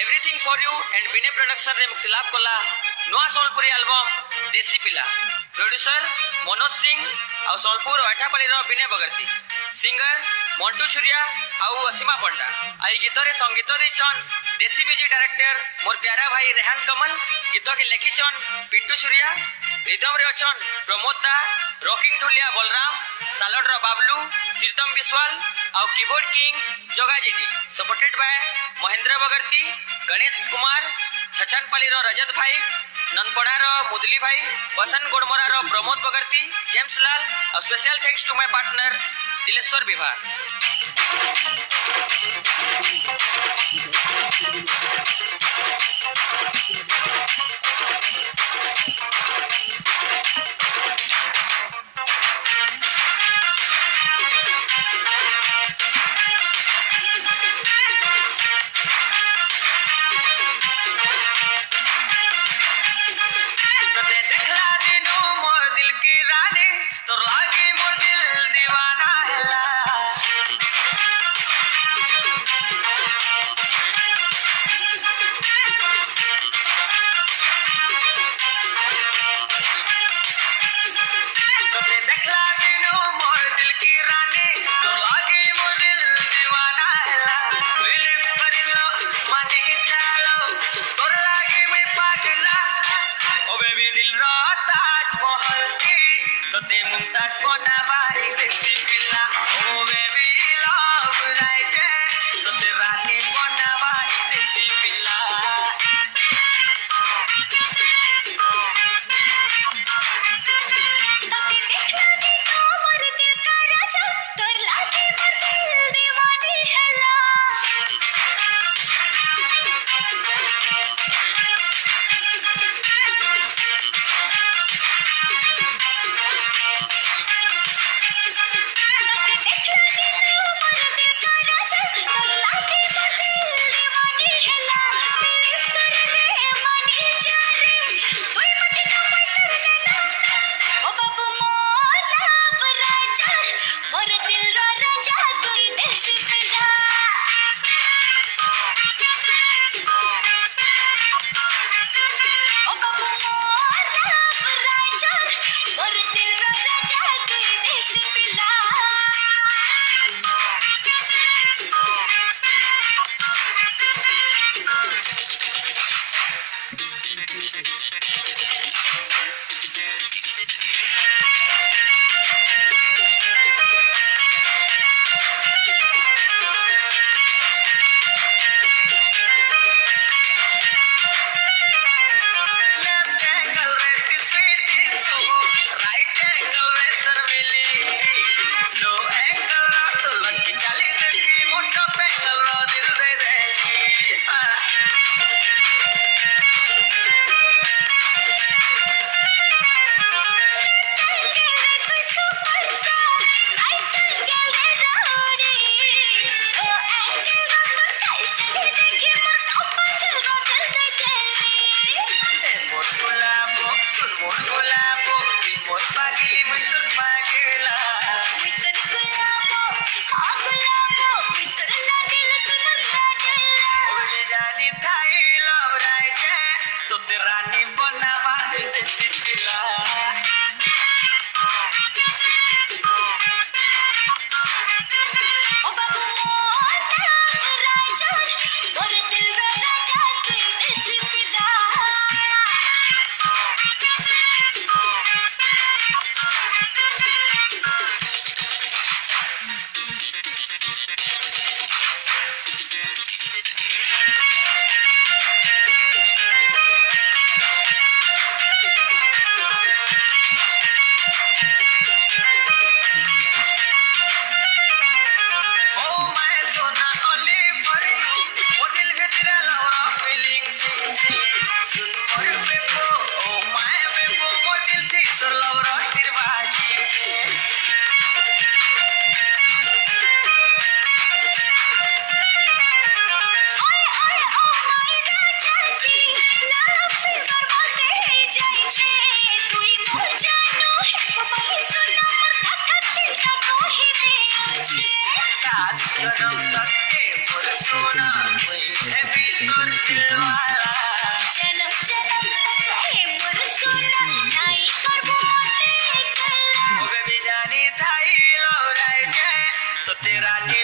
Everything for you and विने production रे मुक्ति लाभ कला नुआ सोलपुरी एल्बम देसी पिला प्रोड्यूसर मनोज सिंह और सोलपुर अठापाली विनय बगर्ती सिंगर मंटू छुरिया आउ असीमा पंडा आई गीत रे संगीत देछन देसी म्यूजिक डायरेक्टर मोर प्यारा भाई रेहान कमल गीत के लिखिछन पिंटू छुरिया रिदम रे अछन प्रमोद दा रॉकिंग ढुलिया बलराम सालड रो बाबलू सिरतम विश्वाल आउ कीबोर्ड किंग जोगा जेडी सपोर्टेड बाय महेंद्र बगर्ती गणेश कुमार छछनपाली रो रजत भाई ननपड़ा रो मुदली भाई बसन गोडमोरा रो प्रमोद बगर्ती जेम्स लाल और special thanks to my partner Dileshwar Vibha. Oh baby जानी थाई लो राय छे तो तेरा नी